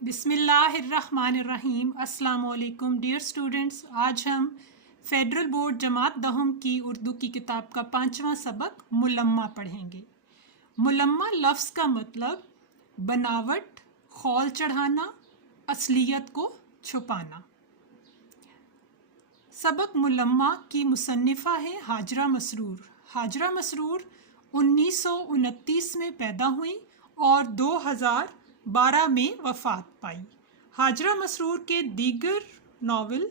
بسم اللہ الرحمن الرحیم۔ السلام علیکم ڈیئر اسٹوڈنٹس، آج ہم فیڈرل بورڈ جماعت دہم کی اردو کی کتاب کا 5واں سبق ملمہ پڑھیں گے۔ ملمہ لفظ کا مطلب بناوٹ، خول چڑھانا، اصلیت کو چھپانا۔ سبق ملمہ کی مصنفہ ہے ہاجرہ مسرور۔ ہاجرہ مسرور 1929 میں پیدا ہوئیں اور 2012 میں وفات پائی۔ ہاجرہ مسرور کے دیگر ناول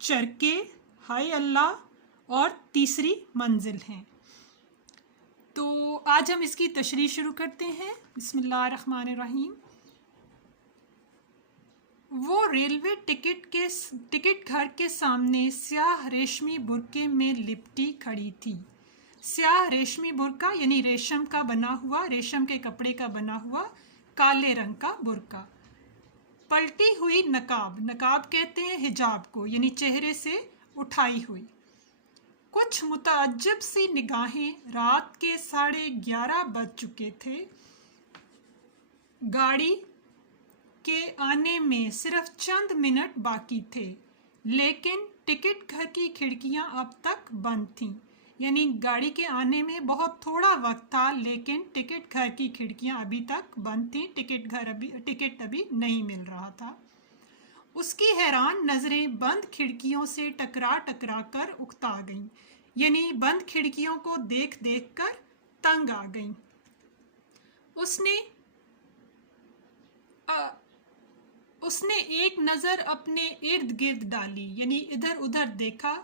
چرکے، ہائے اللہ اور تیسری منزل ہیں۔ تو آج ہم اس کی تشریح شروع کرتے ہیں۔ بسم اللہ الرحمن الرحیم۔ وہ ریلوے ٹکٹ گھر کے سامنے سیاہ ریشمی برقعے میں لپٹی کھڑی تھی۔ سیاہ ریشمی برقع یعنی ریشم کے کپڑے کا بنا ہوا کالے رنگ کا برقع۔ پلٹی ہوئی نقاب کہتے ہیں حجاب کو، یعنی چہرے سے اٹھائی ہوئی۔ کچھ متعجب سی نگاہیں۔ رات کے 11:30 بج چکے تھے۔ گاڑی کے آنے میں صرف چند منٹ باقی تھے، لیکن ٹکٹ گھر کی کھڑکیاں اب تک بند تھیں۔ یعنی گاڑی کے آنے میں بہت تھوڑا وقت تھا، لیکن ٹکٹ گھر کی کھڑکیاں ابھی تک بند تھیں۔ ٹکٹ ابھی نہیں مل رہا تھا۔ اس کی حیران نظریں بند کھڑکیوں سے ٹکرا کر اکتا گئیں، یعنی بند کھڑکیوں کو دیکھ کر تنگ آ گئیں۔ اس نے ایک نظر اپنے ارد گرد ڈالی، یعنی ادھر ادھر دیکھا۔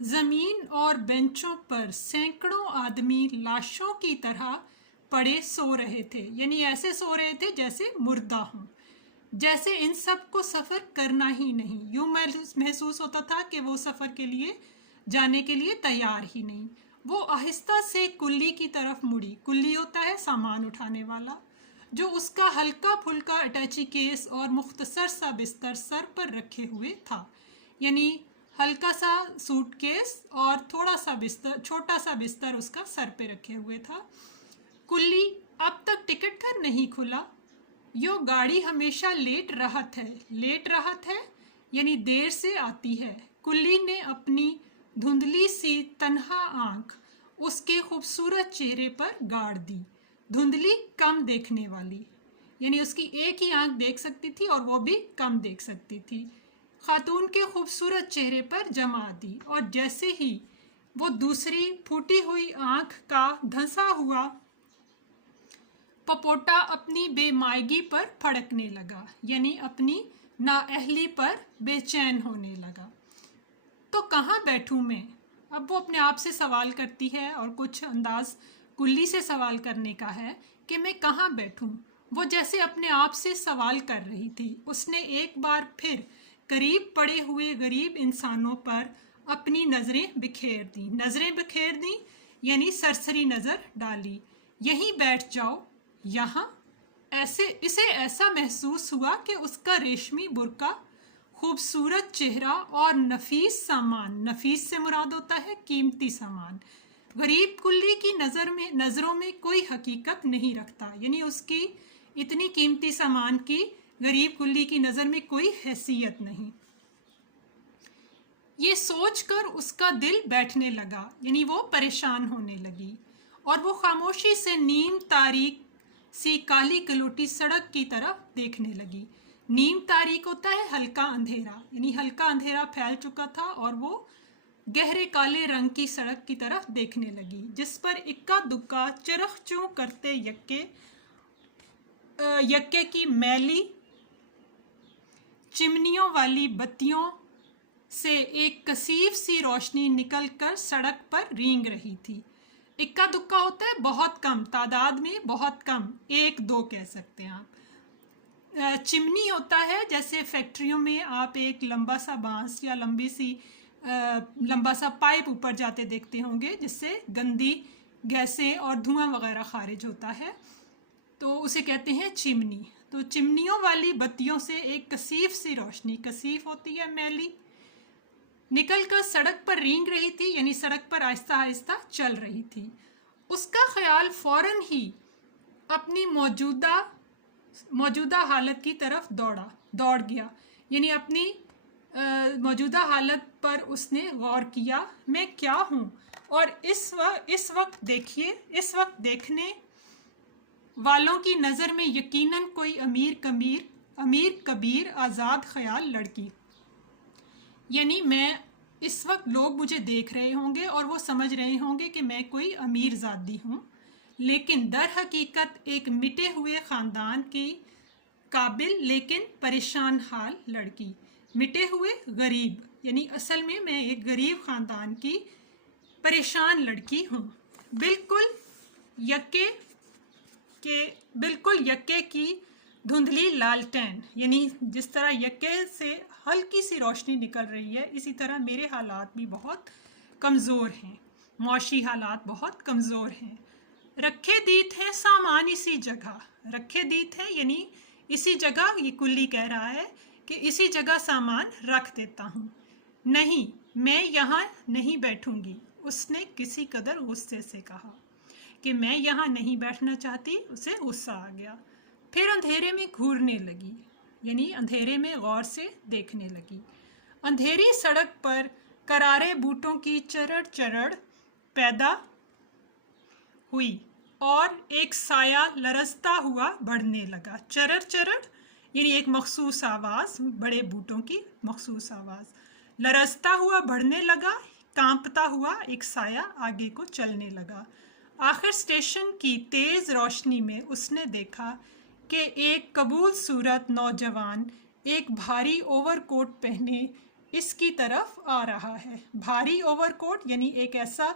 زمین اور بینچوں پر سینکڑوں آدمی لاشوں کی طرح پڑے سو رہے تھے، یعنی ایسے سو رہے تھے جیسے مردہ ہوں، جیسے ان سب کو سفر کرنا ہی نہیں۔ یوں محسوس ہوتا تھا کہ وہ سفر کے لیے جانے کے لیے تیار ہی نہیں۔ وہ آہستہ سے کلی کی طرف مڑی۔ کلی ہوتا ہے سامان اٹھانے والا، جو اس کا ہلکا پھلکا اٹیچی کیس اور مختصر سا بستر سر پر رکھے ہوئے تھا، یعنی ہلکا سا سوٹ کیس اور چھوٹا سا بستر اس کا سر پہ رکھے ہوئے تھا۔ کلی، اب تک ٹکٹ گھر نہیں کھلا؟ یہ گاڑی ہمیشہ لیٹ رہت ہے یعنی دیر سے آتی ہے۔ کلی نے اپنی دھندلی سی تنہا آنکھ اس کے خوبصورت چہرے پر گاڑ دی۔ دھندلی، کم دیکھنے والی، یعنی اس کی ایک ہی آنکھ دیکھ سکتی تھی اور وہ بھی کم دیکھ سکتی تھی۔ خاتون کے خوبصورت چہرے پر جما دی، اور جیسے ہی وہ دوسری پھوٹی ہوئی آنکھ کا دھنسا ہوا پپوٹا اپنی بے مائگی پر پھڑکنے لگا، یعنی اپنی نااہلی پر بے چین ہونے لگا۔ تو کہاں بیٹھوں میں؟ اب وہ اپنے آپ سے سوال کرتی ہے، اور کچھ انداز کلی سے سوال کرنے کا ہے کہ میں کہاں بیٹھوں۔ وہ جیسے اپنے آپ سے سوال کر رہی تھی۔ اس نے ایک بار پھر قریب پڑے ہوئے غریب انسانوں پر اپنی نظریں بکھیر دیں یعنی سرسری نظر ڈالی۔ یہیں بیٹھ جاؤ، یہاں۔ اسے ایسا محسوس ہوا کہ اس کا ریشمی برقع، خوبصورت چہرہ اور نفیس سامان، نفیس سے مراد ہوتا ہے قیمتی سامان، غریب کلی کی نظروں میں کوئی حقیقت نہیں رکھتا، یعنی اس کی اتنی قیمتی سامان کی غریب کلی کی نظر میں کوئی حیثیت نہیں۔ یہ سوچ کر اس کا دل بیٹھنے لگا، یعنی وہ پریشان ہونے لگی، اور وہ خاموشی سے نیم تاریک سی کالی کلوٹی سڑک کی طرف دیکھنے لگی۔ نیم تاریک ہوتا ہے ہلکا اندھیرا، یعنی ہلکا اندھیرا پھیل چکا تھا، اور وہ گہرے کالے رنگ کی سڑک کی طرف دیکھنے لگی، جس پر اکا دکا چرخ چوں کرتے یکے کی میلی چمنیوں والی بتیوں سے ایک کثیف سی روشنی نکل کر سڑک پر رینگ رہی تھی۔ اکا دکا ہوتا ہے بہت کم تعداد میں، بہت کم، 1-2 کہہ سکتے ہیں آپ۔ چمنی ہوتا ہے جیسے فیکٹریوں میں آپ ایک لمبا سا بانس یا لمبا سا پائپ اوپر جاتے دیکھتے ہوں گے، جس سے گندی گیسیں اور دھواں وغیرہ خارج ہوتا ہے، تو اسے کہتے ہیں چمنی۔ تو چمنیوں والی بتیوں سے ایک کثیف سی روشنی، کثیف ہوتی ہے میلی، نکل کر سڑک پر رینگ رہی تھی، یعنی سڑک پر آہستہ آہستہ چل رہی تھی۔ اس کا خیال فوراً ہی اپنی موجودہ मौजूदा हालत की तरफ दौड़ गया, यानी अपनी मौजूदा हालत पर उसने गौर किया, मैं क्या हूँ। और इस वक्त देखने वालों की नज़र में यकीनन कोई अमीर कबीर आज़ाद ख्याल लड़की, यानी मैं इस वक्त लोग मुझे देख रहे होंगे और वो समझ रहे होंगे कि मैं कोई अमीर ज़ादी हूँ, लेकिन दर हकीकत एक मिटे हुए ख़ानदान की काबिल लेकिन परेशान हाल लड़की। मिटे हुए गरीब, यानी असल में मैं एक गरीब ख़ानदान की परेशान लड़की हूँ। बिल्कुल यक्के की धुंधली लालटेन, यानी जिस तरह यक्के से हल्की सी रोशनी निकल रही है, इसी तरह मेरे हालात भी बहुत कमज़ोर हैं, मौशी हालात बहुत कमज़ोर हैं। रखे दीत है सामान इसी जगह, रखे दीत है यानी इसी जगह, ये कुल्ली कह रहा है कि इसी जगह सामान रख देता हूँ। नहीं, मैं यहाँ नहीं बैठूंगी, उसने किसी कदर गुस्से से कहा कि मैं यहाँ नहीं बैठना चाहती। उसे गुस्सा आ गया। फिर अंधेरे में घूरने लगी, यानी अंधेरे में गौर से देखने लगी। अंधेरी सड़क पर करारे बूटों की चरड़ चरड़ पैदा हुई और एक साया लरजता हुआ बढ़ने लगा। चरड़ चरड़ यानी एक मखसूस आवाज़, बड़े बूटों की मखसूस आवाज़। लरजता हुआ बढ़ने लगा, कांपता हुआ एक साया आगे को चलने लगा। आखिर स्टेशन की तेज़ रोशनी में उसने देखा कि एक कबूल सूरत नौजवान एक भारी ओवरकोट पहने इसकी तरफ आ रहा है। भारी ओवरकोट यानी एक ऐसा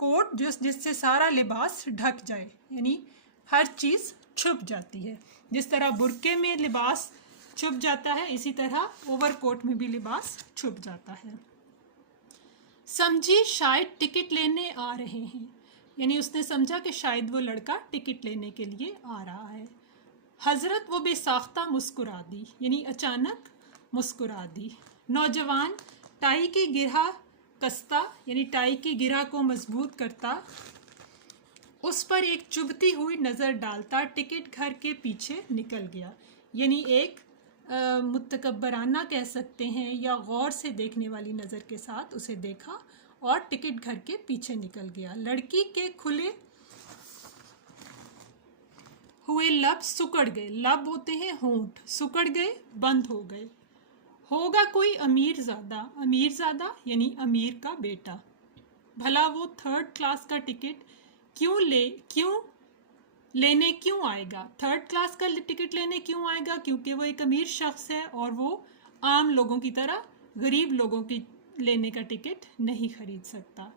कोट जिससे सारा लिबास ढक जाए, यानी हर चीज़ छुप जाती है। जिस तरह बुर्के में लिबास छुप जाता है, इसी तरह ओवरकोट में भी लिबास छुप जाता है। समझी शायद टिकट लेने आ रहे हैं, यानी उसने समझा कि शायद वो लड़का टिकट लेने के लिए आ रहा है। हज़रत वो बेसाख्ता मुस्कुरा दी, यानी अचानक मुस्कुरा दी। नौजवान टाई की गिरह कसता, यानी टाई की गिरह को मजबूत करता, उस पर एक चुभती हुई नज़र डालता टिकट घर के पीछे निकल गया। यानी एक मुतकब्बराना कह सकते हैं या गौर से देखने वाली नज़र के साथ उसे देखा और टिकट घर के पीछे निकल गया। लड़की के खुले हुए लब सुकड़ गए, लब होते हैं होंठ, सुकड़ गए, बंद हो गए। होगा कोई अमीर ज़ादा यानी अमीर का बेटा। भला वो 3rd क्लास का टिकट क्यों लेने क्यों आएगा? 3rd क्लास का टिकट लेने क्यों आएगा? क्योंकि वो एक अमीर शख्स है और वो आम लोगों की तरह गरीब लोगों की लेने का टिकट नहीं खरीद सकता।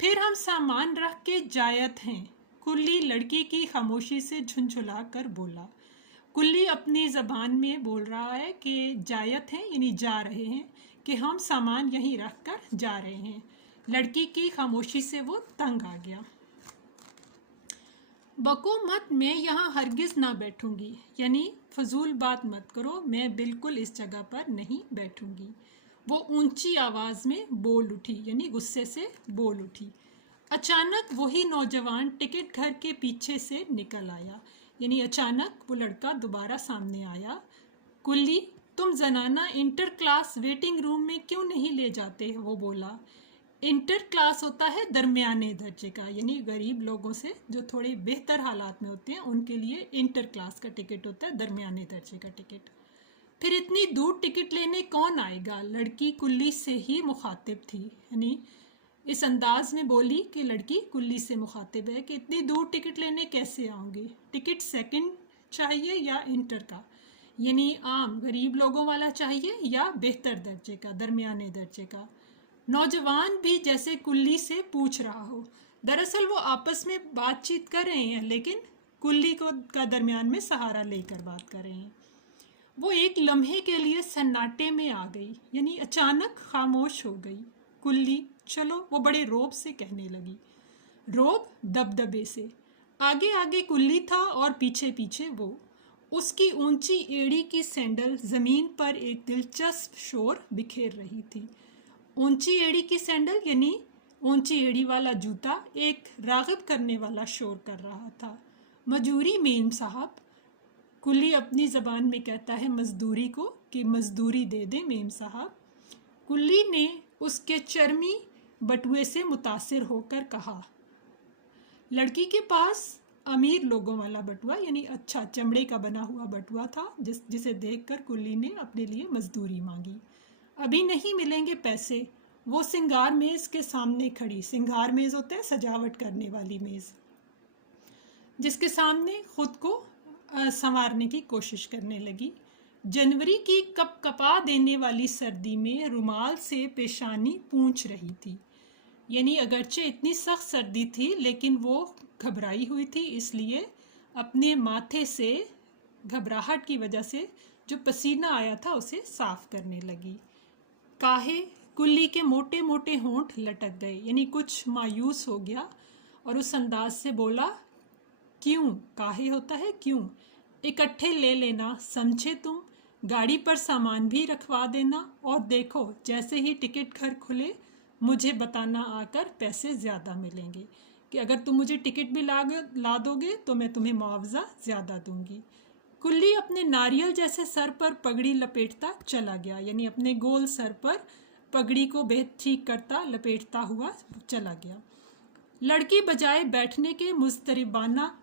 फिर हम सामान रख के जायत हैं, कुल्ली लड़की की खामोशी से झुंझुला कर बोला। कुल्ली अपनी ज़बान में बोल रहा है कि जायत हैं यानी जा रहे हैं, कि हम सामान यहीं रख कर जा रहे हैं। लड़की की खामोशी से वो तंग आ गया। बको मत, मैं यहाँ हरगिज़ ना बैठूंगी, यानी फजूल बात मत करो, मैं बिल्कुल इस जगह पर नहीं बैठूंगी। वो ऊंची आवाज़ में बोल उठी, यानी गुस्से से बोल उठी। अचानक वही नौजवान टिकट घर के पीछे से निकल आया, यानी अचानक वो लड़का दोबारा सामने आया। कुल्ली, तुम जनाना इंटर क्लास वेटिंग रूम में क्यों नहीं ले जाते? वो बोला। इंटर क्लास होता है दरमियाने दर्जे का, यानी गरीब लोगों से जो थोड़े बेहतर हालात में होते हैं उनके लिए इंटर क्लास का टिकट होता है, दरमियाने दर्जे का टिकट। फिर इतनी दूर टिकट लेने कौन आएगा? लड़की कुल्ली से ही मुखातिब थी, यानी इस अंदाज में बोली कि लड़की कुल्ली से मुखातिब है कि इतनी दूर टिकट लेने कैसे आऊँगी? टिकट सेकंड चाहिए या इंटर का, यानी आम गरीब लोगों वाला चाहिए या बेहतर दर्जे का, दरमियाने दर्जे का? नौजवान भी जैसे कुल्ली से पूछ रहा हो। दरअसल वो आपस में बातचीत कर रहे हैं, लेकिन कुल्ली का दरमियान में सहारा लेकर बात कर रहे हैं। वो एक लम्हे के लिए सन्नाटे में आ गई, यानी अचानक खामोश हो गई। कुल्ली, चलो, वो बड़े रौब से कहने लगी, रौब दबदबे से। आगे आगे कुल्ली था और पीछे पीछे वो। उसकी ऊंची एड़ी की सैंडल ज़मीन पर एक दिलचस्प शोर बिखेर रही थी। ऊंची एड़ी की सैंडल यानी ऊंची एड़ी वाला जूता एक राग़िब करने वाला शोर कर रहा था। मजूरी मेम साहब, कुली अपनी ज़बान में कहता है मज़दूरी को कि मज़दूरी दे दे मेम साहब। कुली ने उसके चर्मी बटुए से मुतासिर होकर कहा। लड़की के पास अमीर लोगों वाला बटुआ यानी अच्छा चमड़े का बना हुआ बटुआ था, जिसे देखकर कुली ने अपने लिए मज़दूरी मांगी। अभी नहीं मिलेंगे पैसे। वो सिंगार मेज़ के सामने खड़ी, सिंगार मेज़ होता है सजावट करने वाली मेज़, जिसके सामने खुद को संवारने की कोशिश करने लगी। जनवरी की कपकपा देने वाली सर्दी में रुमाल से पेशानी पूंछ रही थी। यानी अगरचे इतनी सख्त सर्दी थी लेकिन वो घबराई हुई थी, इसलिए अपने माथे से घबराहट की वजह से जो पसीना आया था उसे साफ करने लगी। काहे कुल्ली के मोटे मोटे होंठ लटक गए, यानी कुछ मायूस हो गया और उस अंदाज से बोला, क्यों? काहे होता है क्यों। इकट्ठे ले लेना, समझे तुम। गाड़ी पर सामान भी रखवा देना और देखो जैसे ही टिकट घर खुले मुझे बताना आकर, पैसे ज़्यादा मिलेंगे कि अगर तुम मुझे टिकट भी ला दोगे तो मैं तुम्हें मुआवजा ज़्यादा दूंगी। कुल्ली अपने नारियल जैसे सर पर पगड़ी लपेटता चला गया, यानी अपने गोल सर पर पगड़ी को ठीक करता लपेटता हुआ चला गया। लड़की बजाय बैठने के मुस्तरिबाना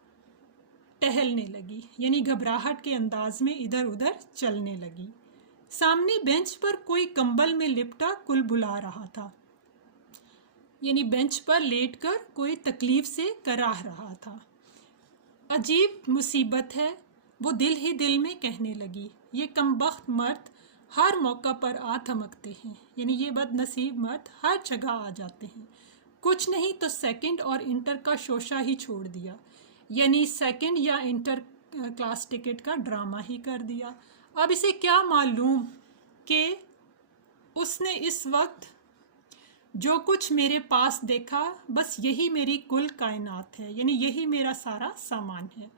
टहलने लगी, यानी घबराहट के अंदाज में इधर उधर चलने लगी। सामने बेंच पर कोई कंबल में लिपटा कुल बुला रहा था, यानी बेंच पर लेटकर कोई तकलीफ से कराह रहा था। अजीब मुसीबत है, वो दिल ही दिल में कहने लगी। ये कमबख्त मर्द हर मौका पर आ थमकते हैं, यानी ये बदनसीब मर्द हर जगह आ जाते हैं। कुछ नहीं तो सेकंड और इंटर का शोशा ही छोड़ दिया, यानी सेकंड या इंटर क्लास टिकट का ड्रामा ही कर दिया। अब इसे क्या मालूम कि उसने इस वक्त जो कुछ मेरे पास देखा बस यही मेरी कुल कायनात है, यानी यही मेरा सारा सामान है।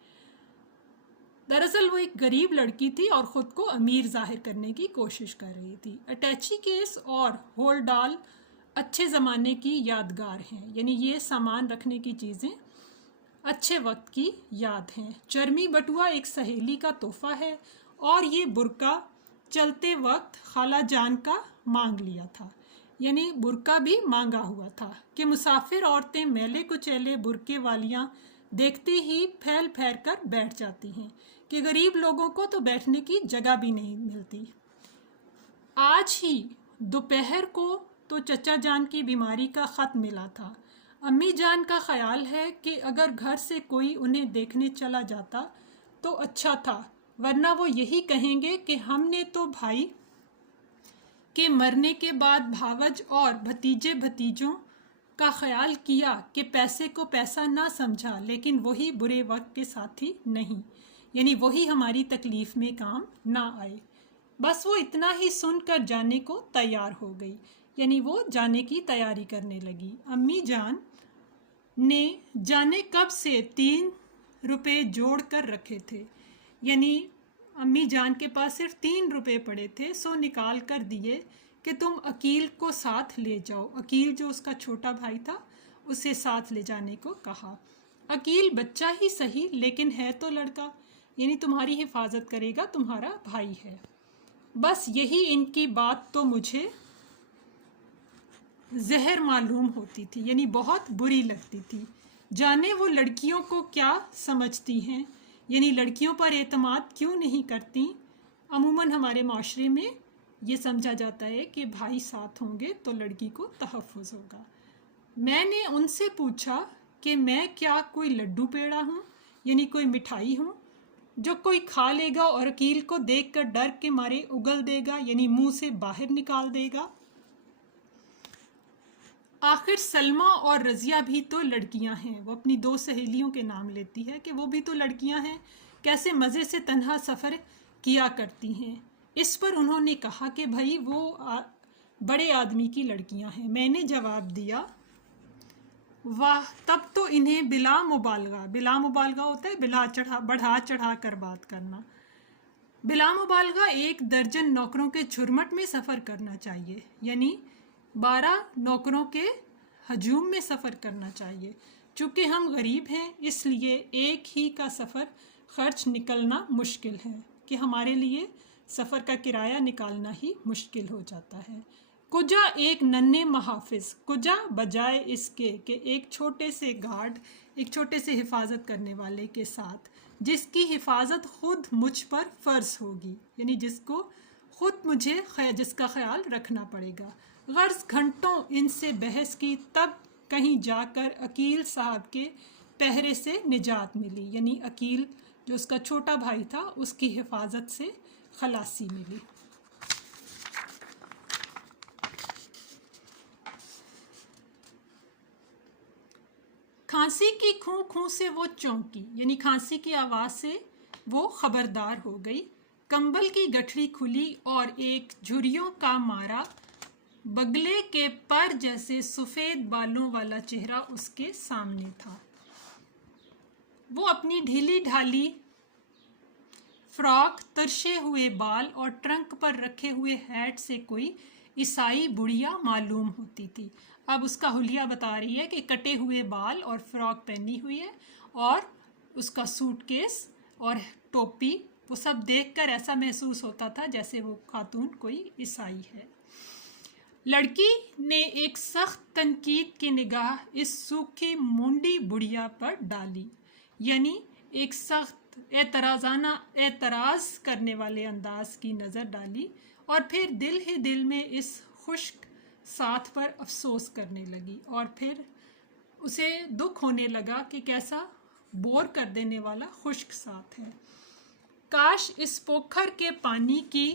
दरअसल वो एक गरीब लड़की थी और ख़ुद को अमीर जाहिर करने की कोशिश कर रही थी। अटैची केस और होल डाल अच्छे ज़माने की यादगार हैं, यानी ये सामान रखने की चीज़ें अच्छे वक्त की याद हैं। चर्मी बटुआ एक सहेली का तोहफ़ा है और ये बुर्का चलते वक्त खाला जान का मांग लिया था, यानी बुर्का भी मांगा हुआ था कि मुसाफिर औरतें मैले कुचैले बुर्के वालियाँ देखते ही फैल फैल कर बैठ जाती हैं कि गरीब लोगों को तो बैठने की जगह भी नहीं मिलती। आज ही दोपहर को तो चचा जान की बीमारी का ख़त मिला था। अम्मी जान का ख्याल है कि अगर घर से कोई उन्हें देखने चला जाता तो अच्छा था, वरना वो यही कहेंगे कि हमने तो भाई के मरने के बाद भावज और भतीजे भतीजों का ख्याल किया कि पैसे को पैसा ना समझा, लेकिन वही बुरे वक्त के साथी नहीं, यानी वही हमारी तकलीफ़ में काम ना आए। बस वो इतना ही सुनकर जाने को तैयार हो गई, यानी वो जाने की तैयारी करने लगी। अम्मी जान ने जाने कब से 3 रुपए जोड़ कर रखे थे, यानी अम्मी जान के पास सिर्फ 3 रुपए पड़े थे, सो निकाल कर दिए कि तुम अकील को साथ ले जाओ। अकील जो उसका छोटा भाई था उसे साथ ले जाने को कहा। अकील बच्चा ही सही लेकिन है तो लड़का, यानी तुम्हारी हिफाजत करेगा, तुम्हारा भाई है। बस यही इनकी बात तो मुझे जहर मालूम होती थी, यानी बहुत बुरी लगती थी। जाने वो लड़कियों को क्या समझती हैं, यानी लड़कियों पर एतमाद क्यों नहीं करती। अमूमन हमारे माशरे में ये समझा जाता है कि भाई साथ होंगे तो लड़की को तहफ़्फ़ुज़ होगा। मैंने उनसे पूछा कि मैं क्या कोई लड्डू पेड़ा हूँ, यानी कोई मिठाई हूँ जो कोई खा लेगा और अकील को देखकर डर के मारे उगल देगा, यानी मुंह से बाहर निकाल देगा। आखिर सलमा और रज़िया भी तो लड़कियां हैं। वो अपनी 2 सहेलियों के नाम लेती है कि वो भी तो लड़कियां हैं, कैसे मज़े से तन्हा सफ़र किया करती हैं। इस पर उन्होंने कहा कि भाई वो बड़े आदमी की लड़कियां हैं। मैंने जवाब दिया, वाह, तब तो इन्हें बिला मुबालगा होता है बढ़ा चढ़ा कर बात करना। बिला मुबालगा 1 दर्जन नौकरों के झुरमट में सफ़र करना चाहिए, यानी 12 नौकरों के हजूम में सफ़र करना चाहिए। चूँकि हम गरीब हैं इसलिए एक ही का सफ़र خرچ نکلنا مشکل ہے، کہ ہمارے لیے سفر کا کرایہ نکالنا ہی مشکل ہو جاتا ہے۔ کجا ایک ننھے محافظ، کجا بجائے اس کے کہ ایک چھوٹے سے گارڈ، ایک چھوٹے سے حفاظت کرنے والے کے ساتھ، جس کی حفاظت خود مجھ پر فرض ہوگی، یعنی جس کا خیال رکھنا پڑے گا۔ غرض گھنٹوں ان سے بحث کی، تب کہیں جا کر عقیل صاحب کے پہرے سے نجات ملی، یعنی عقیل جو اس کا چھوٹا بھائی تھا اس کی حفاظت سے خلاصی ملی۔ کھانسی کی کھوں کھوں سے وہ چونکی، یعنی کھانسی کی آواز سے وہ خبردار ہو گئی۔ کمبل کی گٹھڑی کھلی اور ایک جھریوں کا مارا بگلے کے پر جیسے سفید بالوں والا چہرہ اس کے سامنے تھا۔ وہ اپنی ڈھیلی ڈھالی فراک، ترشے ہوئے بال اور ٹرنک پر رکھے ہوئے ہیٹ سے کوئی عیسائی بڑھیا معلوم ہوتی تھی۔ اب اس کا حلیہ بتا رہی ہے کہ کٹے ہوئے بال اور فراک پہنی ہوئی ہے، اور اس کا سوٹ کیس اور ٹوپی، وہ سب دیکھ کر ایسا محسوس ہوتا تھا جیسے وہ خاتون کوئی عیسائی ہے۔ لڑکی نے ایک سخت تنقید کی نگاہ اس سوکھی مونڈی بڑھیا پر ڈالی، یعنی ایک سخت اعتراض کرنے والے انداز کی نظر ڈالی، اور پھر دل ہی دل میں اس خشک ساتھ پر افسوس کرنے لگی، اور پھر اسے دکھ ہونے لگا کہ کیسا بور کر دینے والا خشک ساتھ ہے۔ کاش اس پوکھر کے پانی کی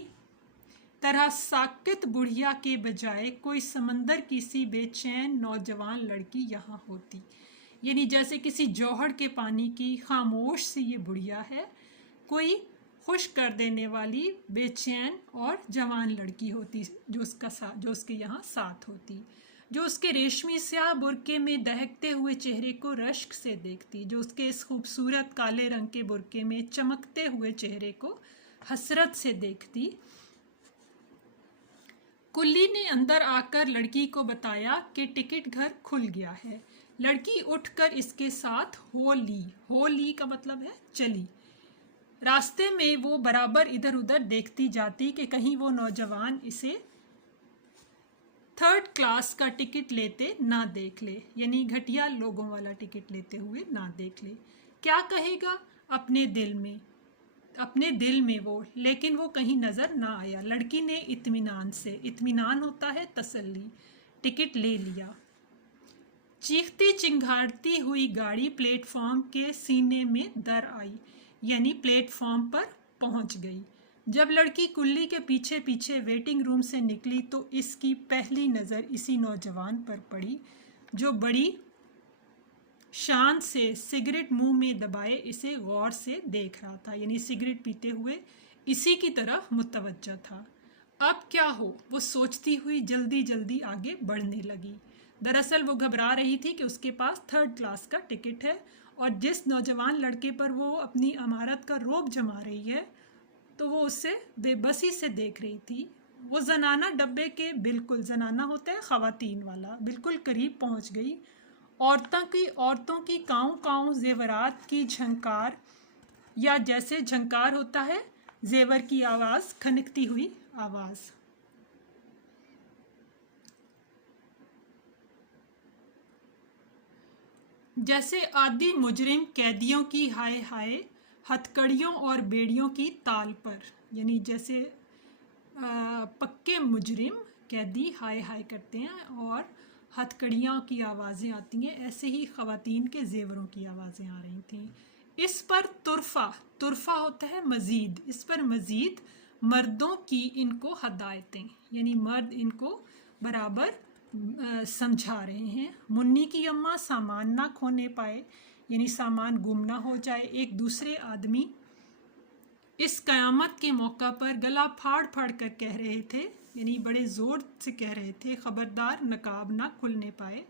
طرح ساکت بڑھیا کے بجائے کوئی سمندر کی سی بے چین نوجوان لڑکی یہاں ہوتی، یعنی جیسے کسی جوہر کے پانی کی خاموش سی یہ بڑھیا ہے، کوئی خشک کر دینے والی بے چین اور جوان لڑکی ہوتی جو اس کے یہاں ساتھ ہوتی، جو اس کے ریشمی سیاہ برقعے میں دہکتے ہوئے چہرے کو رشک سے دیکھتی، جو اس کے اس خوبصورت کالے رنگ کے برقعے میں چمکتے ہوئے چہرے کو حسرت سے دیکھتی۔ کلی نے اندر آ کر لڑکی کو بتایا کہ ٹکٹ گھر کھل گیا ہے۔ لڑکی اٹھ کر اس کے ساتھ ہو لی کا مطلب ہے چلی۔ راستے میں وہ برابر ادھر ادھر دیکھتی جاتی کہ کہیں وہ نوجوان اسے 3rd کلاس کا ٹکٹ لیتے نہ دیکھ لے، یعنی گھٹیا لوگوں والا ٹکٹ لیتے ہوئے نہ دیکھ لے۔ کیا کہے گا اپنے دل میں وہ، لیکن وہ کہیں نظر نہ آیا۔ لڑکی نے اطمینان ہوتا ہے تسلی، ٹکٹ لے لیا۔ چیختی چنگھاڑتی ہوئی گاڑی پلیٹ فارم کے سینے میں در آئی، یعنی پلیٹ فارم پر پہنچ گئی۔ جب لڑکی کلی کے پیچھے پیچھے ویٹنگ روم سے نکلی تو اس کی پہلی نظر اسی نوجوان پر پڑی جو بڑی شان سے سگریٹ منہ میں دبائے اسے غور سے دیکھ رہا تھا، یعنی سگریٹ پیتے ہوئے اسی کی طرف متوجہ تھا۔ اب کیا ہو، وہ سوچتی ہوئی جلدی جلدی آگے بڑھنے لگی۔ دراصل وہ گھبرا رہی تھی کہ اس کے پاس 3rd کلاس کا ٹکٹ ہے، اور جس نوجوان لڑکے پر وہ اپنی امارت کا رعب جما رہی ہے تو وہ اسے بے بسی سے دیکھ رہی تھی۔ وہ زنانہ ڈبے کے بالکل، زنانہ ہوتا ہے خواتین والا، بالکل قریب پہنچ گئی۔ عورتوں کی کاؤں کاؤں زیورات کی جھنکار، یا جیسے جھنکار ہوتا ہے زیور کی آواز، کھنکتی ہوئی آواز۔ جیسے عادی مجرم قیدیوں کی ہائے ہائے ہتھکڑیوں اور بیڑیوں کی تال پر، یعنی جیسے پکے مجرم قیدی ہائے ہائے کرتے ہیں اور ہتھکڑیوں کی آوازیں آتی ہیں، ایسے ہی خواتین کے زیوروں کی آوازیں آ رہی تھیں۔ اس پر طرفہ ہوتا ہے مزید، اس پر مزید مردوں کی ان کو ہدایتیں، یعنی مرد ان کو برابر سمجھا رہے ہیں۔ منی کی اماں سامان نہ کھونے پائے، یعنی سامان گم نہ ہو جائے۔ ایک دوسرے آدمی اس قیامت کے موقع پر گلا پھاڑ پھاڑ کر کہہ رہے تھے، یعنی بڑے زور سے کہہ رہے تھے، خبردار نقاب نہ کھلنے پائے،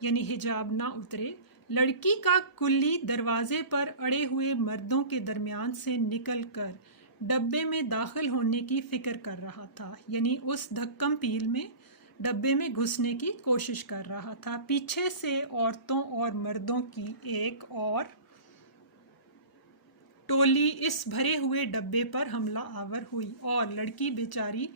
یعنی حجاب نہ اترے۔ لڑکی کا کلی دروازے پر اڑے ہوئے مردوں کے درمیان سے نکل کر ڈبے میں داخل ہونے کی فکر کر رہا تھا، یعنی اس دھکم پیل میں ڈبے میں گھسنے کی کوشش کر رہا تھا۔ پیچھے سے عورتوں اور مردوں کی ایک اور टोली इस भरे हुए डब्बे पर हमला आवर हुई और लड़की बेचारी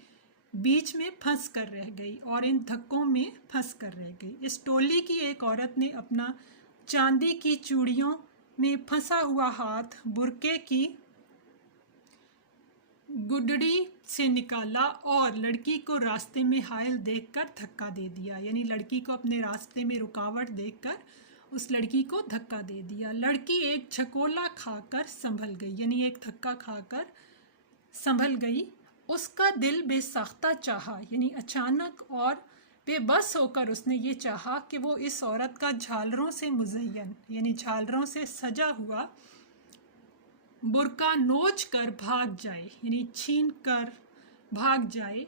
बीच में फंस कर रह गई और इन धक्कों में फंस कर रह गई। इस टोली की एक औरत ने अपना चांदी की चूड़ियों में फंसा हुआ हाथ बुरके की गुडड़ी से निकाला और लड़की को रास्ते में हायल देखकर धक्का दे दिया। यानी लड़की को अपने रास्ते में रुकावट देखकर उस लड़की को धक्का दे दिया। लड़की एक झकोला खाकर संभल गई, यानी एक धक्का खाकर संभल गई। उसका दिल बेसाख्ता चाहा, यानी अचानक और बेबस होकर उसने ये चाहा कि वो इस औरत का झालरों से मुज़य्यन, यानी झालरों से सजा हुआ बुर्का नोच कर भाग जाए, यानी छीन कर भाग जाए,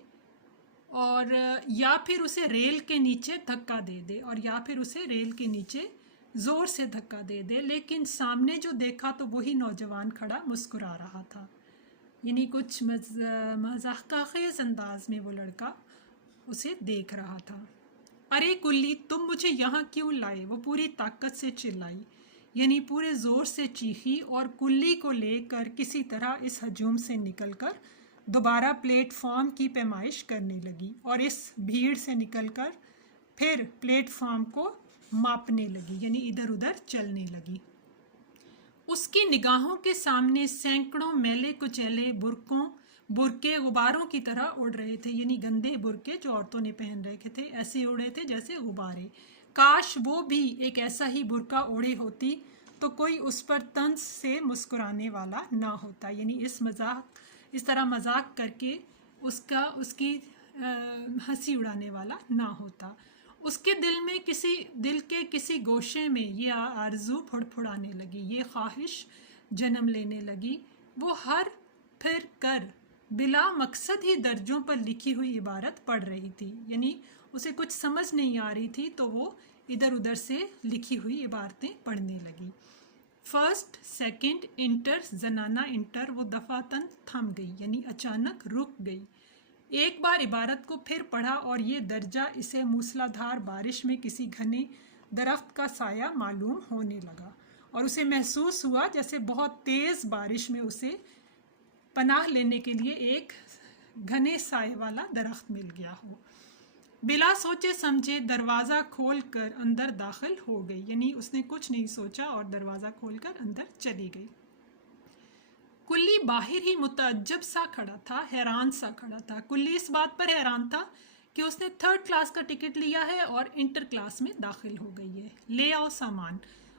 और या फिर उसे रेल के नीचे धक्का दे दे, और या फिर उसे रेल के नीचे ज़ोर से धक्का दे दे। लेकिन सामने जो देखा तो वही नौजवान खड़ा मुस्कुरा रहा था, यानी कुछ मज़ाक़खेज़ अंदाज में वो लड़का उसे देख रहा था। अरे कुल्ली, तुम मुझे यहाँ क्यों लाए? वो पूरी ताकत से चिल्लाई, यानी पूरे ज़ोर से चीखी और कुल्ली को लेकर किसी तरह इस हजूम से निकलकर दोबारा प्लेटफॉर्म की पैमाइश करने लगी और इस भीड़ से निकलकर फिर प्लेटफॉर्म को मापने लगी, यानी इधर उधर चलने लगी। उसकी निगाहों के सामने सैकड़ों मैले कुचैले बुरके गुब्बारों की तरह उड़ रहे थे, यानी गंदे बुरके जो औरतों ने पहन रखे थे ऐसे उड़ रहे थे जैसे गुब्बारे। काश वो भी एक ऐसा ही बुर्का ओढ़े होती तो कोई उस पर तंज से मुस्कुराने वाला ना होता, यानी इस तरह मजाक करके उसकी हंसी उड़ाने वाला ना होता। उसके दिल के किसी गोशे में ये आरज़ू फुड़फुड़ाने लगी, ये ख्वाहिश जन्म लेने लगी। वो हर फिर कर बिला मकसद ही दर्जों पर लिखी हुई इबारत पढ़ रही थी, यानी उसे कुछ समझ नहीं आ रही थी तो वो इधर उधर से लिखी हुई इबारतें पढ़ने लगी। फर्स्ट, सेकंड, इंटर, जनाना इंटर, वो दफातन थम गई, यानी अचानक रुक गई। एक बार इबारत को फिर पढ़ा और ये दर्जा इसे मूसलाधार बारिश में किसी घने दरख्त का साया मालूम होने लगा और उसे महसूस हुआ जैसे बहुत तेज़ बारिश में उसे पनाह लेने के लिए एक घने साए वाला दरख्त मिल गया हो। बिला सोचे समझे दरवाज़ा खोलकर अंदर दाखिल हो गई, यानी उसने कुछ नहीं सोचा और दरवाज़ा खोलकर अंदर चली गई। कुल्ली बाहर ही मुतअज्जब सा खड़ा था, हैरान सा खड़ा था। कुल्ली इस बात पर हैरान था कि उसने 3rd क्लास का टिकट लिया है और इंटर क्लास में दाखिल हो गई है। ले आओ सामान,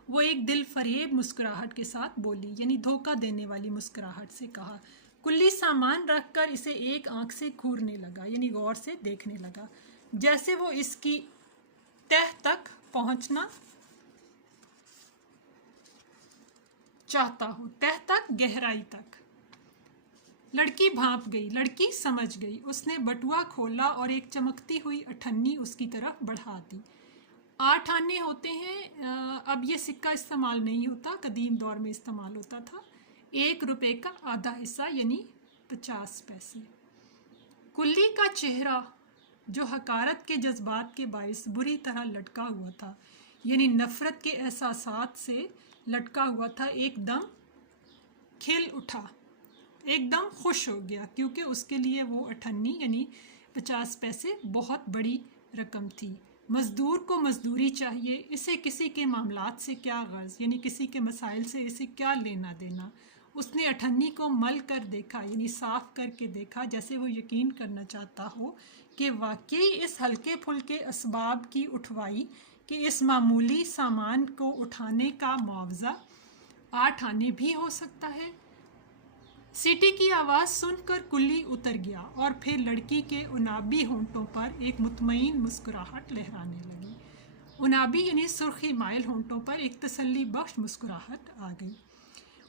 वो एक दिल फरेब मुस्कुराहट के साथ बोली, यानी धोखा देने वाली मुस्कुराहट से कहा। कुल्ली सामान रखकर इसे एक आंख से घूरने लगा, यानी गौर से देखने लगा, जैसे वो इसकी तह तक पहुंचना चाहता हो, तह तक, गहराई तक। लड़की भांप गई, लड़की समझ गई। उसने बटुआ खोला और एक चमकती हुई अठन्नी उसकी तरफ बढ़ा दी। 8 आने होते हैं, अब ये सिक्का इस्तेमाल नहीं होता, कदीम दौर में इस्तेमाल होता था। 1 रुपये का आधा हिस्सा, यानी 50 पैसे। कुल्ली का चेहरा जो हकारत के जज्बात के बाइस बुरी तरह लटका हुआ था, यानी नफ़रत के एहसासात से लटका हुआ था, एकदम खिल उठा, एकदम खुश हो गया, क्योंकि उसके लिए वो अठन्नी यानी 50 पैसे बहुत बड़ी रकम थी। मज़दूर को मज़दूरी चाहिए, इसे किसी के मामलात से क्या गर्ज, यानी किसी के मसाइल से इसे क्या लेना देना। उसने अठन्नी को मल कर देखा, यानी साफ करके देखा, जैसे वो यकीन करना चाहता हो कि वाकई इस हल्के फुल्के असबाब की उठवाई कि इस मामूली सामान को उठाने का मुआवजा 8 आने भी हो सकता है। सीटी की आवाज़ सुनकर कुल्ली उतर गया और फिर लड़की के उनाबी होंठों पर एक मुतमईन मुस्कुराहट लहराने लगी। उनाबी यानी सुर्खी माइल होंठों पर एक तसल्ली बख्श मुस्कुराहट आ गई।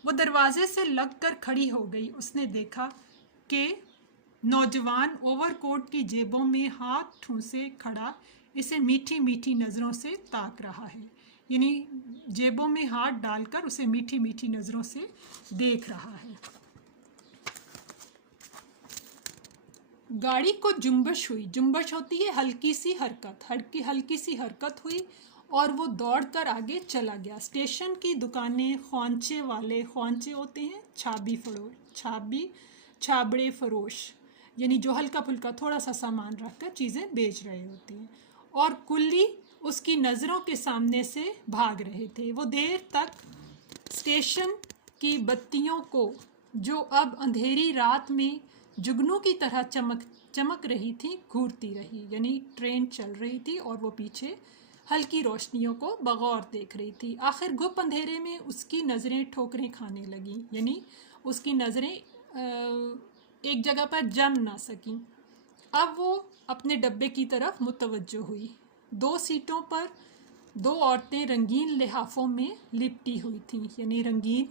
वो दरवाजे से लगकर खड़ी हो गई। उसने देखा कि नौजवान ओवरकोट की जेबों में हाथ ठूंसे खड़ा इसे मीठी मीठी नज़रों से ताक रहा है, यानी जेबों में हाथ डालकर उसे मीठी मीठी नज़रों से देख रहा है। गाड़ी को जुम्बश हुई। जुम्बश होती है हल्की सी हरकत, हल्की सी हरकत हुई और वो दौड़ कर आगे चला गया। स्टेशन की दुकानें ख्वांचे वाले, ख्वांचे होते हैं छाबड़े फरोश, यानी जो हल्का फुल्का थोड़ा सा सामान रख कर चीज़ें बेच रहे होते हैं, और कुल्ली उसकी नज़रों के सामने से भाग रहे थे। वो देर तक स्टेशन की बत्तियों को, जो अब अंधेरी रात में जुगनू की तरह चमक रही थी, घूरती रही। यानी ट्रेन चल रही थी और वो पीछे हल्की रोशनियों को बगौर देख रही थी। आखिर गुप अंधेरे में उसकी नज़रें ठोकरें खाने लगीं, यानी उसकी नज़रें एक जगह पर जम ना सकीं। अब वो अपने डब्बे की तरफ मुतवज्जो हुई। 2 सीटों पर 2 औरतें रंगीन लिहाफों में लिपटी हुई थीं, यानी रंगीन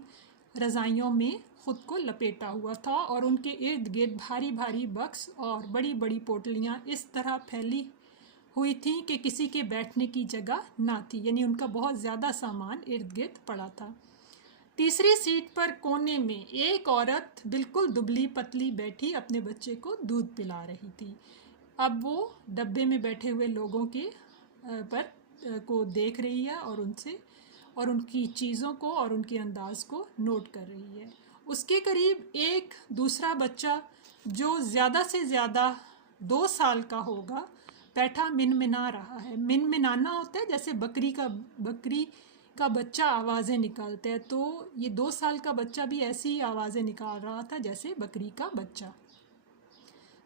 रज़ाइयों में ख़ुद को लपेटा हुआ था, और उनके इर्द गिर्द भारी भारी बक्स और बड़ी बड़ी पोटलियाँ इस तरह फैली हुई थी कि किसी के बैठने की जगह ना थी, यानी उनका बहुत ज़्यादा सामान इर्द गिर्द पड़ा था। तीसरी सीट पर कोने में एक औरत बिल्कुल दुबली पतली बैठी अपने बच्चे को दूध पिला रही थी। अब वो डब्बे में बैठे हुए लोगों के को देख रही है और उनकी चीज़ों को और उनके अंदाज़ को नोट कर रही है। उसके करीब एक दूसरा बच्चा, जो ज़्यादा से ज़्यादा 2 साल का होगा, बैठा मिनमिना रहा है। मिनमिनाना होता है जैसे बकरी का बच्चा आवाज़ें निकालता है, तो ये 2 साल का बच्चा भी ऐसी ही आवाज़ें निकाल रहा था जैसे बकरी का बच्चा।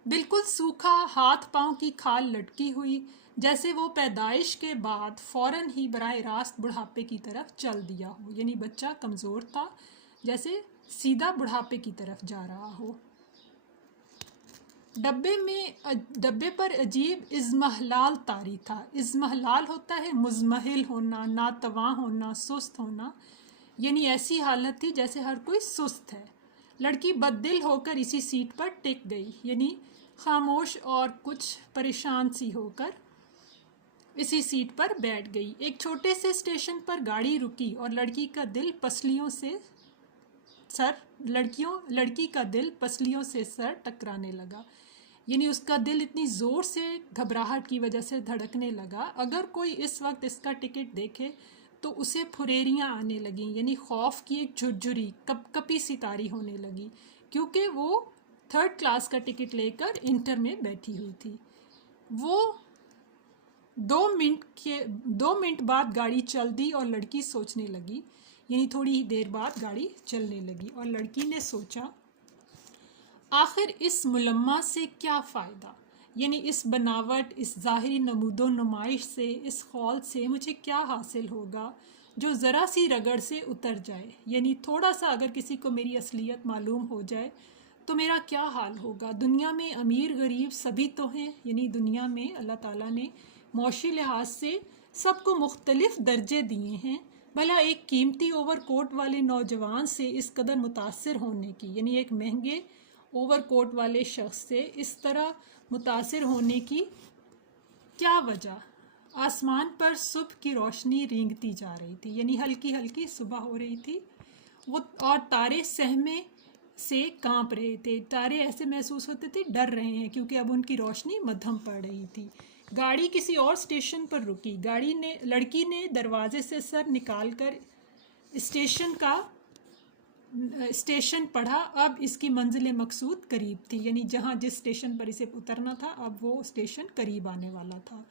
बिल्कुल सूखा, हाथ पाँव की खाल लटकी हुई, जैसे वो पैदाइश के बाद फ़ौरन ही बराह रास्त बुढ़ापे की तरफ चल दिया हो। यानी बच्चा कमज़ोर था, जैसे सीधा बुढ़ापे की तरफ जा रहा हो। डब्बे पर अजीब इज़्महलाल तारी था। इज़्महलाल होता है मुज़महिल होना, नातवां होना, सुस्त होना, यानी ऐसी हालत थी जैसे हर कोई सुस्त है। लड़की बददिल होकर इसी सीट पर टिक गई, यानी खामोश और कुछ परेशान सी होकर इसी सीट पर बैठ गई। एक छोटे से स्टेशन पर गाड़ी रुकी और लड़की का दिल पसलियों से सर टकराने लगा। यानी उसका दिल इतनी ज़ोर से घबराहट की वजह से धड़कने लगा, अगर कोई इस वक्त इसका टिकट देखे तो उसे फुरेरियाँ आने लगीं, यानी खौफ की एक झुरझुरी कपकपी सितारी होने लगी, क्योंकि वो 3rd क्लास का टिकट लेकर इंटर में बैठी हुई थी। वो 2 मिनट बाद गाड़ी चल दी और लड़की सोचने लगी, यानी थोड़ी ही देर बाद गाड़ी चलने लगी और लड़की ने सोचा, आखिर इस मुलम्मा से क्या फ़ायदा, यानी इस बनावट, इस ज़ाहिरी नमूदो नुमाइश से, इस खौल से मुझे क्या हासिल होगा जो ज़रा सी रगड़ से उतर जाए। यानी थोड़ा सा अगर किसी को मेरी असलियत मालूम हो जाए तो मेरा क्या हाल होगा। दुनिया में अमीर गरीब सभी तो हैं, यानी दुनिया में अल्लाह ताला ने मौशी लिहाज से सबको मुख्तलिफ़ दर्जे दिए हैं। भला एक कीमती ओवर कोट वाले नौजवान से इस कदर मुतासिर होने की, यानी एक महंगे ओवर कोट वाले शख्स से इस तरह मुतासिर होने की क्या वजह। आसमान पर सुबह की रोशनी रेंगती जा रही थी, यानी हल्की हल्की सुबह हो रही थी वो, और तारे सहमे से कांप रहे थे। तारे ऐसे महसूस होते थे डर रहे हैं, क्योंकि अब उनकी रोशनी मध्यम पड़ रही थी। गाड़ी किसी और स्टेशन पर रुकी। लड़की ने दरवाजे से सर निकालकर स्टेशन पढ़ा। अब इसकी मंजिल मकसूद करीब थी, यानी जिस स्टेशन पर इसे उतरना था, अब वो स्टेशन करीब आने वाला था।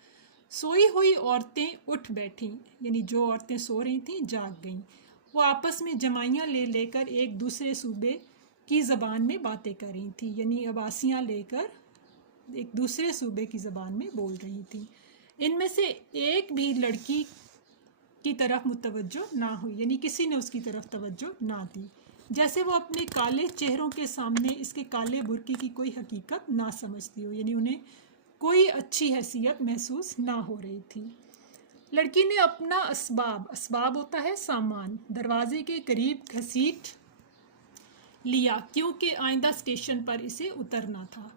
सोई हुई औरतें उठ बैठीं, यानी जो औरतें सो रही थीं जाग गईं। वो आपस में जमाइयाँ लेकर एक दूसरे सूबे की ज़बान में बातें कर रही थीं, यानी अबासियाँ लेकर एक दूसरे सूबे की ज़बान में बोल रही थीं। इनमें से एक भी लड़की की तरफ मुतवज्जो ना हुई, यानी किसी ने उसकी तरफ तवज्जो ना दी, जैसे वो अपने काले चेहरों के सामने इसके काले बुर्के की कोई हकीकत ना समझती हो, यानी उन्हें कोई अच्छी हैसियत महसूस ना हो रही थी। लड़की ने अपना असबाब होता है सामान, दरवाजे के करीब घसीट लिया, क्योंकि आइंदा स्टेशन पर इसे उतरना था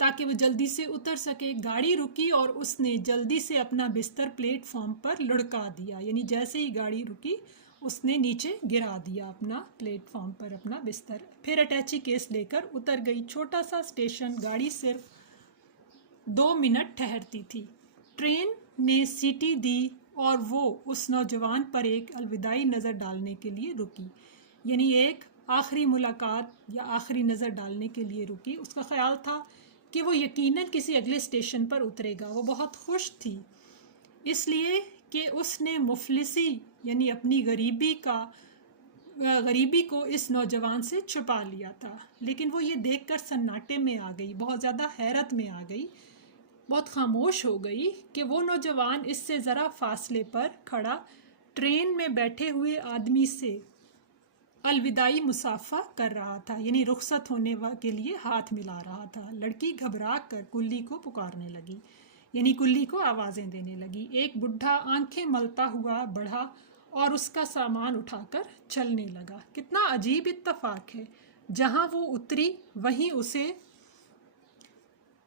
ताकि वो जल्दी से उतर सके। गाड़ी रुकी और उसने जल्दी से अपना बिस्तर प्लेटफॉर्म पर लुढ़का दिया, यानी जैसे ही गाड़ी रुकी उसने नीचे गिरा दिया अपना प्लेटफॉर्म पर अपना बिस्तर। फिर अटैची केस लेकर उतर गई। छोटा सा स्टेशन, गाड़ी सिर्फ 2 मिनट ठहरती थी। ट्रेन ने सीटी दी اور وہ اس نوجوان پر ایک الوداعی نظر ڈالنے کے لیے رکی، یعنی ایک آخری ملاقات یا آخری نظر ڈالنے کے لیے رکی۔ اس کا خیال تھا کہ وہ یقیناً کسی اگلے اسٹیشن پر اترے گا۔ وہ بہت خوش تھی اس لیے کہ اس نے مفلسی یعنی اپنی غریبی کو اس نوجوان سے چھپا لیا تھا، لیکن وہ یہ دیکھ کر سناٹے میں آ گئی، بہت زیادہ حیرت میں آ گئی، بہت خاموش ہو گئی کہ وہ نوجوان اس سے ذرا فاصلے پر کھڑا ٹرین میں بیٹھے ہوئے آدمی سے الوداعی مصافحہ کر رہا تھا، یعنی رخصت ہونے کے لیے ہاتھ ملا رہا تھا۔ لڑکی گھبرا کر کلی کو پکارنے لگی، یعنی کلی کو آوازیں دینے لگی۔ ایک بڈھا آنکھیں ملتا ہوا بڑھا اور اس کا سامان اٹھا کر چلنے لگا۔ کتنا عجیب اتفاق ہے، جہاں وہ اتری وہیں اسے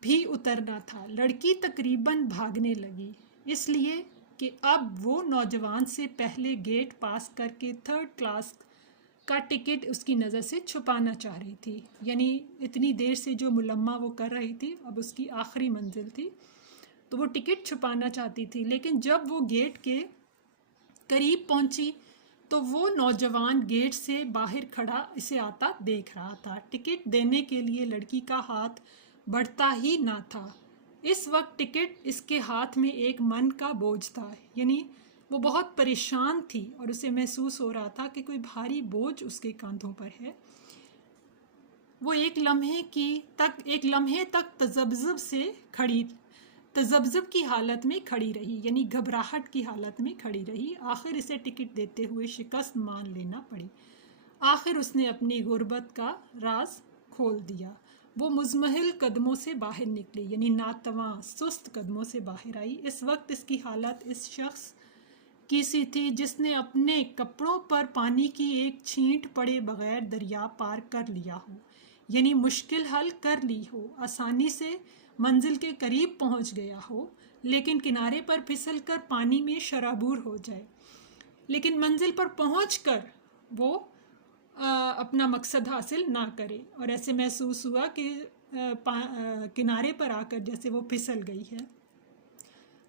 بھی اترنا تھا۔ لڑکی تقریباً بھاگنے لگی، اس لیے کہ اب وہ نوجوان سے پہلے گیٹ پاس کر کے 3rd کلاس کا ٹکٹ اس کی نظر سے چھپانا چاہ رہی تھی، یعنی اتنی دیر سے جو ملمہ وہ کر رہی تھی اب اس کی آخری منزل تھی تو وہ ٹکٹ چھپانا چاہتی تھی۔ لیکن جب وہ گیٹ کے قریب پہنچی تو وہ نوجوان گیٹ سے باہر کھڑا اسے آتا دیکھ رہا تھا۔ ٹکٹ دینے کے لیے لڑکی کا ہاتھ بڑھتا ہی نہ تھا۔ اس وقت ٹکٹ اس کے ہاتھ میں ایک من کا بوجھ تھا، یعنی وہ بہت پریشان تھی اور اسے محسوس ہو رہا تھا کہ کوئی بھاری بوجھ اس کے کندھوں پر ہے۔ وہ ایک لمحے تک تذبذب کی حالت میں کھڑی رہی، یعنی گھبراہٹ کی حالت میں کھڑی رہی۔ آخر اسے ٹکٹ دیتے ہوئے شکست مان لینا پڑی۔ آخر اس نے اپنی غربت کا راز کھول دیا۔ وہ مزمحل قدموں سے باہر نکلی، یعنی ناتواں سست قدموں سے باہر آئی۔ اس وقت اس کی حالت اس شخص کی سی تھی جس نے اپنے کپڑوں پر پانی کی ایک چھینٹ پڑے بغیر دریا پار کر لیا ہو، یعنی مشکل حل کر لی ہو، آسانی سے منزل کے قریب پہنچ گیا ہو، لیکن کنارے پر پھسل کر پانی میں شرابور ہو جائے، لیکن منزل پر پہنچ کر وہ اپنا مقصد حاصل نہ کرے، اور ایسے محسوس ہوا کہ کنارے پر آ کر جیسے وہ پھسل گئی ہے۔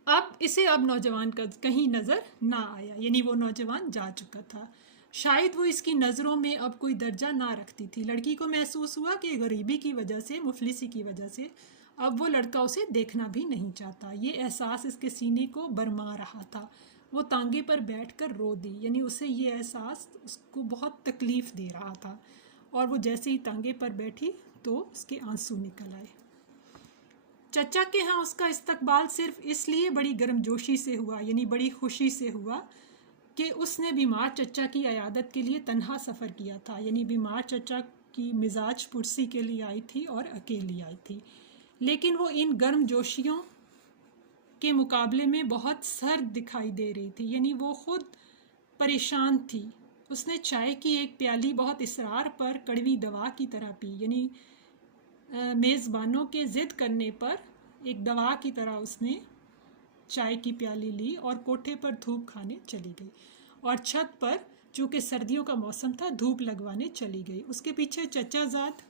اب نوجوان کا کہیں نظر نہ آیا، یعنی وہ نوجوان جا چکا تھا۔ شاید وہ اس کی نظروں میں اب کوئی درجہ نہ رکھتی تھی۔ لڑکی کو محسوس ہوا کہ غریبی کی وجہ سے، مفلسی کی وجہ سے اب وہ لڑکا اسے دیکھنا بھی نہیں چاہتا۔ یہ احساس اس کے سینے کو برما رہا تھا۔ وہ تانگے پر بیٹھ کر رو دی، یعنی اسے یہ احساس اس کو بہت تکلیف دے رہا تھا، اور وہ جیسے ہی تانگے پر بیٹھی تو اس کے آنسو نکل آئے۔ چچا کے ہاں اس کا استقبال صرف اس لیے بڑی گرمجوشی سے ہوا، یعنی بڑی خوشی سے ہوا کہ اس نے بیمار چچا کی عیادت کے لیے تنہا سفر کیا تھا، یعنی بیمار چچا کی مزاج پرسی کے لیے آئی تھی اور اکیلی آئی تھی، لیکن وہ ان گرم جوشیوں کے مقابلے میں بہت سرد دکھائی دے رہی تھی، یعنی وہ خود پریشان تھی۔ اس نے چائے کی ایک پیالی بہت اصرار پر کڑوی دوا کی طرح پی، یعنی میزبانوں کے ضد کرنے پر ایک دوا کی طرح اس نے چائے کی پیالی لی اور کوٹھے پر دھوپ کھانے چلی گئی، اور چھت پر چونکہ سردیوں کا موسم تھا دھوپ لگوانے چلی گئی۔ اس کے پیچھے چچا زاد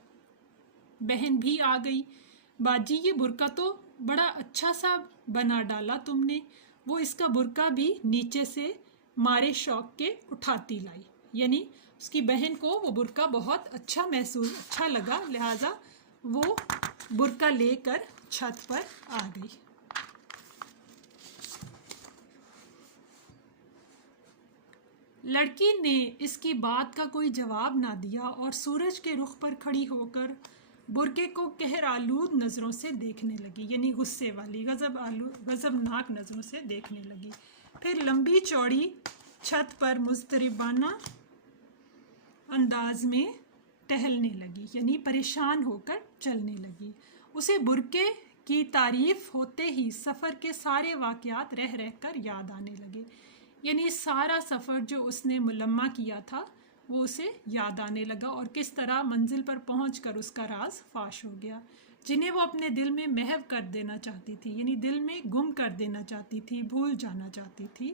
بہن بھی آ گئی۔ باجی یہ برقع تو بڑا اچھا سا بنا ڈالا تم نے۔ وہ اس کا برقع بھی نیچے سے مارے شوق کے اٹھاتی لائی، یعنی اس کی بہن کو وہ برقع بہت اچھا لگا، لہٰذا وہ برقع لے کر چھت پر آ گئی۔ لڑکی نے اس کی بات کا کوئی جواب نہ دیا اور سورج کے رخ پر کھڑی ہو کر برقعے کو قہر آلود نظروں سے دیکھنے لگی، یعنی غصے والی غضبناک نظروں سے دیکھنے لگی۔ پھر لمبی چوڑی چھت پر مضطربانہ انداز میں ٹہلنے لگی، یعنی پریشان ہو کر چلنے لگی۔ اسے برقعے کی تعریف ہوتے ہی سفر کے سارے واقعات رہ کر یاد آنے لگے، یعنی سارا سفر جو اس نے ملمہ کیا تھا وہ اسے یاد آنے لگا، اور کس طرح منزل پر پہنچ کر اس کا راز فاش ہو گیا، جنہیں وہ اپنے دل میں محو کر دینا چاہتی تھی، یعنی دل میں گم کر دینا چاہتی تھی، بھول جانا چاہتی تھی۔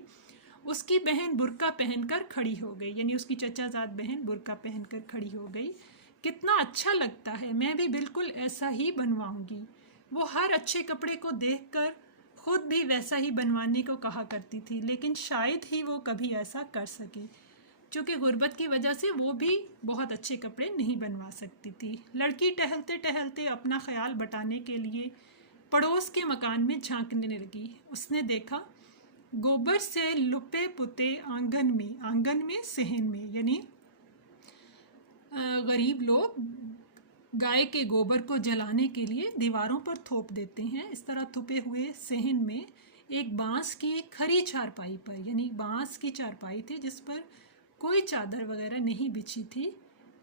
اس کی بہن برقع پہن کر کھڑی ہو گئی، یعنی اس کی چچا زاد بہن برقع پہن کر کھڑی ہو گئی۔ کتنا اچھا لگتا ہے، میں بھی بالکل ایسا ہی بنواؤں گی۔ وہ ہر اچھے کپڑے کو دیکھ کر खुद भी वैसा ही बनवाने को कहा करती थी, लेकिन शायद ही वो कभी ऐसा कर सके, क्योंकि गुर्बत की वजह से वो भी बहुत अच्छे कपड़े नहीं बनवा सकती थी। लड़की टहलते टहलते अपना ख्याल बटाने के लिए पड़ोस के मकान में झांकने लगी। उसने देखा गोबर से लुपे पुते आंगन में सहन में, यानी गरीब लोग गाय के गोबर को जलाने के लिए दीवारों पर थोप देते हैं। इस तरह थुपे हुए सहन में एक बांस की खरी चारपाई पर, यानी बांस की चारपाई थी जिस पर कोई चादर वगैरह नहीं बिछी थी,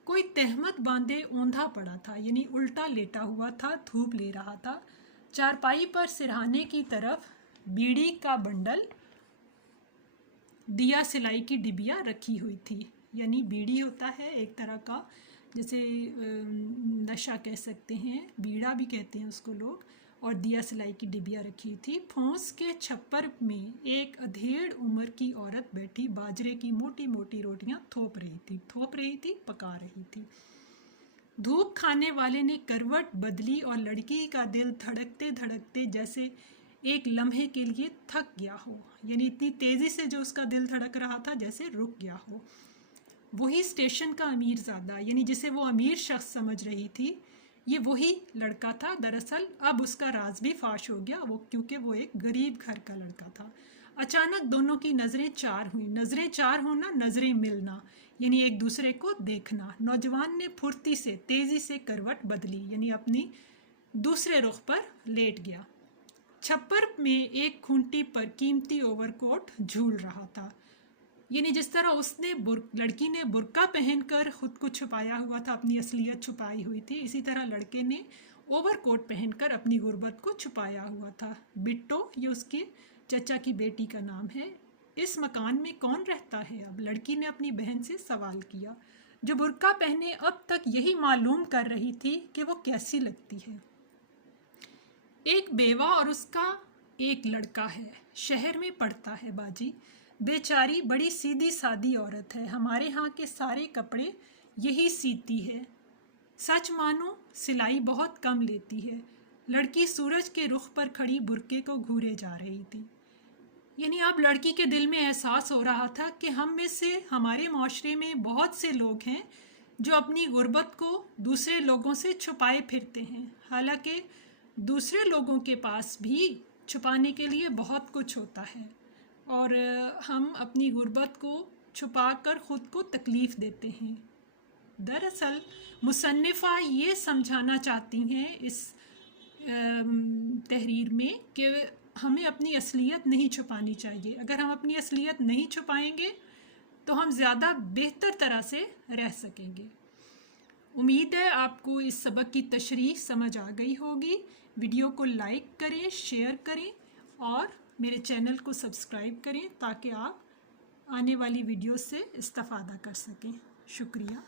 कोई तहमत बांधे औंधा पड़ा था, यानी उल्टा लेटा हुआ था, धूप ले रहा था। चारपाई पर सिरहाने की तरफ बीड़ी का बंडल, दिया सिलाई की डिबिया रखी हुई थी। यानी बीड़ी होता है एक तरह का, जैसे नशा कह सकते हैं, बीड़ा भी कहते हैं उसको लोग, और दिया सिलाई की डिबिया रखी थी। फौंस के छप्पर में एक अधेड़ उम्र की औरत बैठी बाजरे की मोटी मोटी रोटियां थोप रही थी, पका रही थी। धूप खाने वाले ने करवट बदली और लड़की का दिल धड़कते धड़कते जैसे एक लम्हे के लिए थक गया हो, यानी इतनी तेज़ी से जो उसका दिल धड़क रहा था जैसे रुक गया हो। वही स्टेशन का अमीरज़ादा, यानी जिसे वो अमीर शख्स समझ रही थी, ये वही लड़का था। दरअसल अब उसका राज भी फाश हो गया, क्योंकि वो एक गरीब घर का लड़का था। अचानक दोनों की नज़रें चार हुई। नज़रें चार होना, नज़रें मिलना, यानी एक दूसरे को देखना। नौजवान ने फुर्ती से तेज़ी से करवट बदली, यानी अपनी दूसरे रुख पर लेट गया। छप्पर में एक खूंटी पर कीमती ओवरकोट झूल रहा था, यानी जिस तरह उसने लड़की ने बुर्का पहनकर खुद को छुपाया हुआ था, अपनी असलियत छुपाई हुई थी, इसी तरह लड़के ने ओवरकोट पहनकर अपनी गुर्बत को छुपाया हुआ था। बिट्टो, ये उसके चचा की बेटी का नाम है। इस मकान में कौन रहता है अब? लड़की ने अपनी बहन से सवाल किया, जो बुर्का पहने अब तक यही मालूम कर रही थी कि वो कैसी लगती है। एक बेवा और उसका एक लड़का है, शहर में पढ़ता है बाजी। बेचारी बड़ी सीधी सादी औरत है, हमारे यहाँ के सारे कपड़े यही सीती है। सच मानो सिलाई बहुत कम लेती है। लड़की सूरज के रुख पर खड़ी बुर्के को घूरे जा रही थी। यानी अब लड़की के दिल में एहसास हो रहा था कि हम में से, हमारे माशरे में बहुत से लोग हैं जो अपनी गुर्बत को दूसरे लोगों से छुपाए फिरते हैं। हालांकि दूसरे लोगों के पास भी छुपाने के लिए बहुत कुछ होता है, और हम अपनी गुर्बत को छुपाकर ख़ुद को तकलीफ़ देते हैं। दरअसल मुसन्निफ़ा ये समझाना चाहती हैं इस तहरीर में कि हमें अपनी असलियत नहीं छुपानी चाहिए। अगर हम अपनी असलियत नहीं छुपाएंगे तो हम ज़्यादा बेहतर तरह से रह सकेंगे। उम्मीद है आपको इस सबक की तशरीह समझ आ गई होगी। वीडियो को लाइक करें, शेयर करें और मेरे चैनल को सब्सक्राइब करें ताकि आप आने वाली वीडियो से इस्तेफ़ादा कर सकें। शुक्रिया।